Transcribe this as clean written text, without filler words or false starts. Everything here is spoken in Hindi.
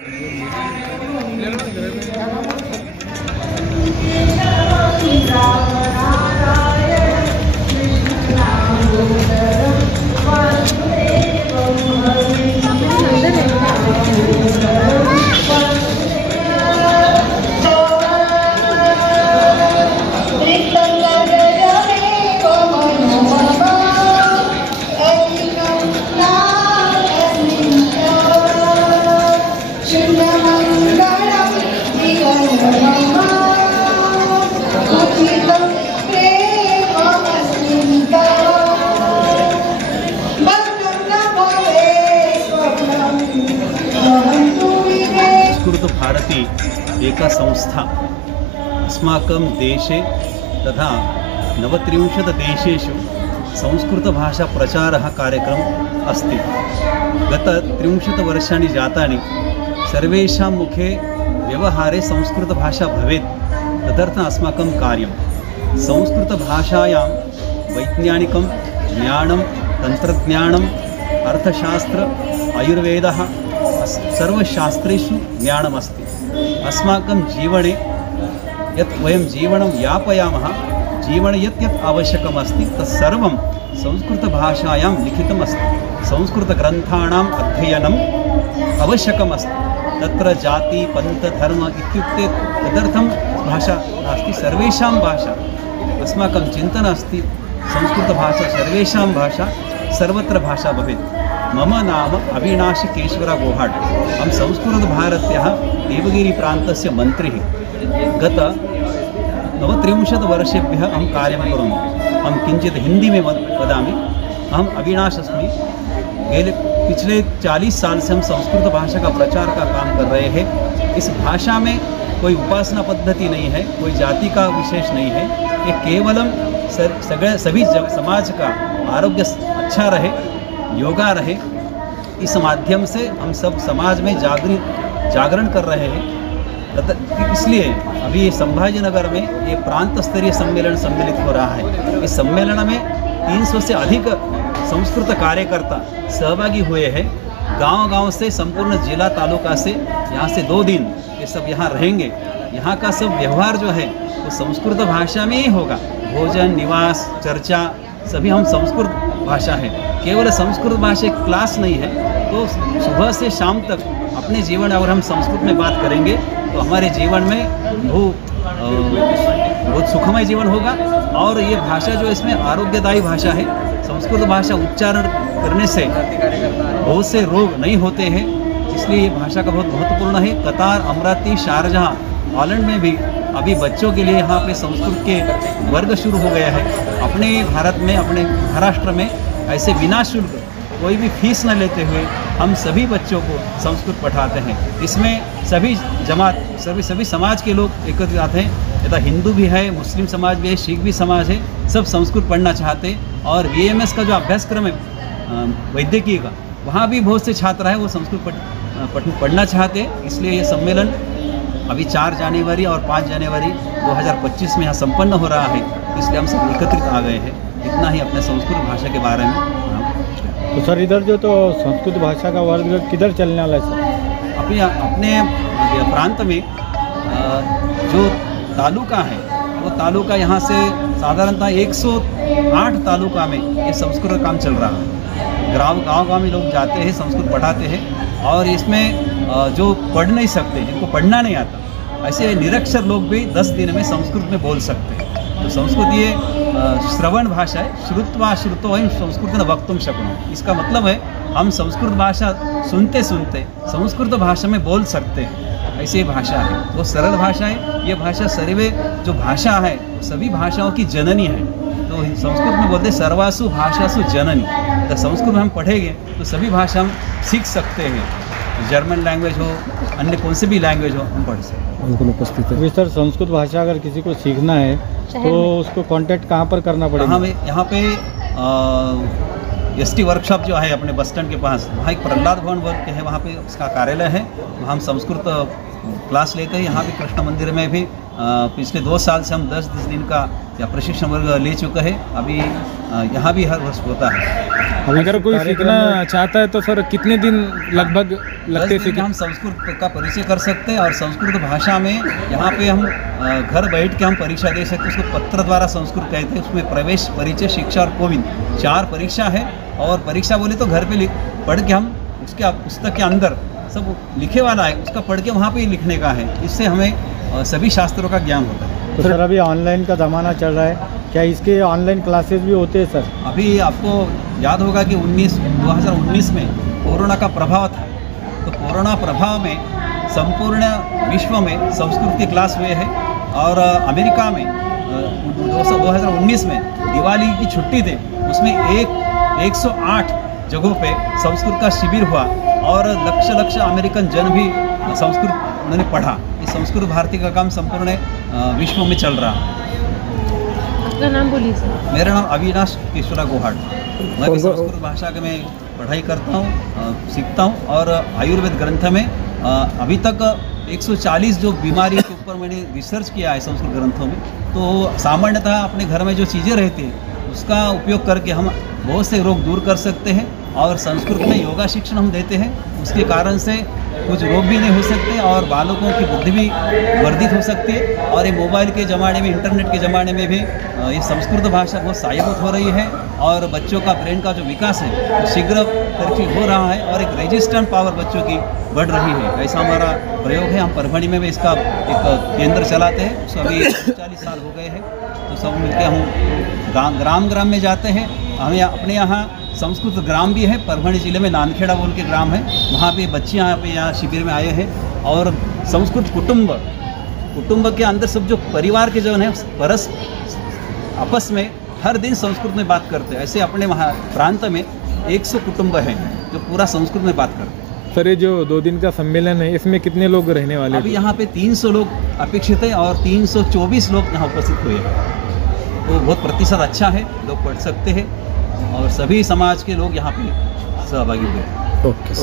संस्कृत भारती एका संस्था अस्माकं देशे तथा 29 देशेषु संस्कृतभाषा प्रचारः कार्यक्रम अस्ति। गत 30 वर्षाणि जातानि। सर्वेषां मुखे व्यवहारे संस्कृतभाषा भवेत्, तदर्थम् अस्माकं कार्यं। संस्कृतभाषायां वैज्ञानिकं ज्ञानं, तन्त्रज्ञानम्, अर्थशास्त्र, आयुर्वेदः सर्वशास्त्रेषु ज्ञानमस्ति। अस्माकं जीवने यत् वयं जीवनं यापयामः, जीवने यत् यत् आवश्यकमस्ति तत्सर्वं संस्कृतभाषायां लिखितमस्ति। संस्कृतग्रन्थानाम् अध्ययनम् आवश्यकमस्ति। तत्र जाति पन्थ धर्म इत्युक्ते तदर्थं भाषा नास्ति, सर्वेषां भाषा। अस्माकं चिन्तनम् अस्ति संस्कृतभाषा सर्वेषां भाषा, सर्वत्र भाषा भवेत्। मम नाम अविनाश केशवर गोहाट। अहं संस्कृतभारत्याः देवगिरिप्रान्तस्य मन्त्री। गत 39 वर्षेभ्यः अहं कार्यं करोमि। अहं किञ्चित् हिंदी में वदामि। अहम अविनाश अस्मि। पिछले 40 साल से हम संस्कृत भाषा का प्रचार का काम कर रहे हैं। इस भाषा में कोई उपासना पद्धति नहीं है, कोई जाति का विशेष नहीं है। ये केवलम सभी समाज का आरोग्य अच्छा रहे, योगा रहे, इस माध्यम से हम सब समाज में जागरण कर रहे हैं। इसलिए अभी संभाजीनगर में ये प्रांत स्तरीय सम्मेलन सम्मिलित हो रहा है। इस सम्मेलन में 300 से अधिक संस्कृत कार्यकर्ता सहभागी हुए हैं। गांव-गांव से, संपूर्ण जिला तालुका से, यहाँ से 2 दिन ये सब यहाँ रहेंगे। यहाँ का सब व्यवहार जो है वो संस्कृत भाषा में ही होगा। भोजन, निवास, चर्चा सभी हम संस्कृत भाषा है। केवल संस्कृत भाषा एक क्लास नहीं है। तो सुबह से शाम तक अपने जीवन अगर हम संस्कृत में बात करेंगे तो हमारे जीवन में बहुत सुखमय जीवन होगा। और ये भाषा जो इसमें आरोग्यदायी भाषा है। संस्कृत भाषा उच्चारण करने से बहुत से रोग नहीं होते हैं, इसलिए ये भाषा का बहुत महत्वपूर्ण है। कतार, अमरावती, शारजहाँ, हॉलैंड में भी अभी बच्चों के लिए यहाँ पे संस्कृत के वर्ग शुरू हो गया है। अपने भारत में, अपने महाराष्ट्र में ऐसे बिना शुल्क कोई भी फीस न लेते हुए हम सभी बच्चों को संस्कृत पढ़ाते हैं। इसमें सभी जमात, सभी समाज के लोग एकत्रित आते हैं। यथा हिंदू भी है, मुस्लिम समाज भी है, सिख भी समाज है, सब संस्कृत पढ़ना चाहते हैं। और BAMS का जो अभ्यासक्रम है वैद्यकीय का, वहाँ भी बहुत से छात्र हैं वो संस्कृत पढ़ना चाहते हैं। इसलिए ये सम्मेलन अभी 4 जनवरी और 5 जनवरी 2025 में यहाँ संपन्न हो रहा है। इसलिए हम सब एकत्रित आ गए हैं। इतना ही अपने संस्कृत भाषा के बारे में। तो सर इधर जो तो संस्कृत भाषा का वर्ग किधर चलने वाला है सर? अपने प्रांत में जो तालुका है वो तालुका यहाँ से साधारणतः 108 तालुका में ये संस्कृत काम चल रहा है। गांव में लोग जाते हैं, संस्कृत पढ़ाते हैं। और इसमें जो पढ़ नहीं सकते, जिनको पढ़ना नहीं आता, ऐसे निरक्षर लोग भी 10 दिन में संस्कृत में बोल सकते हैं। तो संस्कृत ये श्रवण भाषा है। श्रुत्वा श्रुतो वयं संस्कृतेन वक्तुं शक्नुमः। इसका मतलब है हम संस्कृत भाषा सुनते सुनते संस्कृत भाषा में बोल सकते हैं। ऐसी भाषा है, वो सरल भाषा है। ये भाषा सर्वे जो भाषा है सभी भाषाओं की जननी है। तो संस्कृत में बोलते सर्वासु भाषासु जननी। तो संस्कृत में हम पढ़ेंगे तो सभी भाषा हम सीख सकते हैं। जर्मन लैंग्वेज हो, अन्य कौन से भी लैंग्वेज हो, हम पढ़ सकते हैं। बिल्कुल उपस्थित है। सर संस्कृत भाषा अगर किसी को सीखना है तो उसको कांटेक्ट कहाँ पर करना पड़ेगा? यहाँ पे ST वर्कशॉप जो है अपने बस स्टैंड के पास, वहाँ एक प्रहलाद भवन वर्ग के है, वहाँ पे उसका कार्यालय है। वहाँ हम संस्कृत क्लास लेते हैं। यहाँ पे कृष्ण मंदिर में भी पिछले 2 साल से हम 10 दिन का या प्रशिक्षण वर्ग ले चुका है। अभी यहाँ भी हर वर्ष होता है। अगर कोई सीखना चाहता है तो सर कितने दिन लगभग लगते हैं? हम संस्कृत का परिचय कर सकते हैं और संस्कृत भाषा में यहाँ पे हम घर बैठ के हम परीक्षा दे सकते हैं। उसको पत्र द्वारा संस्कृत कहते हैं। उसमें प्रवेश, परिचय, शिक्षा और कोविद 4 परीक्षा है। और परीक्षा बोले तो घर पे पढ़ के हम उसके पुस्तक के अंदर सब लिखे वाला है, उसका पढ़ के वहाँ पे लिखने का है। इससे हमें सभी शास्त्रों का ज्ञान होता है। तो सर अभी ऑनलाइन का ज़माना चल रहा है, क्या इसके ऑनलाइन क्लासेस भी होते हैं सर? अभी आपको याद होगा कि 2019 में कोरोना का प्रभाव था, तो कोरोना प्रभाव में संपूर्ण विश्व में संस्कृत की क्लास हुए हैं। और अमेरिका में 2019 में दिवाली की छुट्टी थी, उसमें 108 जगहों पे संस्कृत का शिविर हुआ और लक्ष अमेरिकन जन भी संस्कृत उन्होंने पढ़ा। इस संस्कृत भारती का काम संपूर्ण विश्व में चल रहा है। आपका नाम बोलिए सर। मेरा नाम अविनाश केशवरा गोहाट। मैं भी संस्कृत भाषा के में पढ़ाई करता हूँ, सीखता हूँ। और आयुर्वेद ग्रंथ में अभी तक 140 जो बीमारी के ऊपर मैंने रिसर्च किया है संस्कृत ग्रंथों में। तो सामान्यतः अपने घर में जो चीज़ें रहती हैं उसका उपयोग करके हम बहुत से रोग दूर कर सकते हैं। और संस्कृत में योगा शिक्षण हम देते हैं, उसके कारण से कुछ रोग भी नहीं हो सकते और बालकों की बुद्धि भी वर्धित हो सकती है। और ये मोबाइल के ज़माने में, इंटरनेट के ज़माने में भी ये संस्कृत भाषा बहुत सहायक हो रही है। और बच्चों का ब्रेन का जो विकास है वो शीघ्र तरक्की हो रहा है और एक रेजिस्टेंट पावर बच्चों की बढ़ रही है। ऐसा हमारा प्रयोग है। हम परभणी में भी इसका एक केंद्र चलाते हैं। उसको अभी 40 साल हो गए हैं। तो सब मिलकर हम ग्राम में जाते हैं। हमें अपने यहाँ संस्कृत ग्राम भी है, परभणी जिले में नानखेड़ा बोल के ग्राम है। वहाँ पे बच्चियाँ यहाँ शिविर में आए हैं। और संस्कृत कुटुंब के अंदर सब जो परिवार के जो है आपस में हर दिन संस्कृत में बात करते हैं। ऐसे अपने वहाँ प्रांत में 100 कुटुंब हैं जो पूरा संस्कृत में बात करते हैं। सर ये जो 2 दिन का सम्मेलन है इसमें कितने लोग रहने वाले हैं? अभी यहाँ पे 300 लोग अपेक्षित है और 324 लोग यहाँ उपस्थित हुए हैं। तो बहुत प्रतिशत अच्छा है, लोग पढ़ सकते हैं और सभी समाज के लोग यहाँ पे सहभागी हुए। ओके।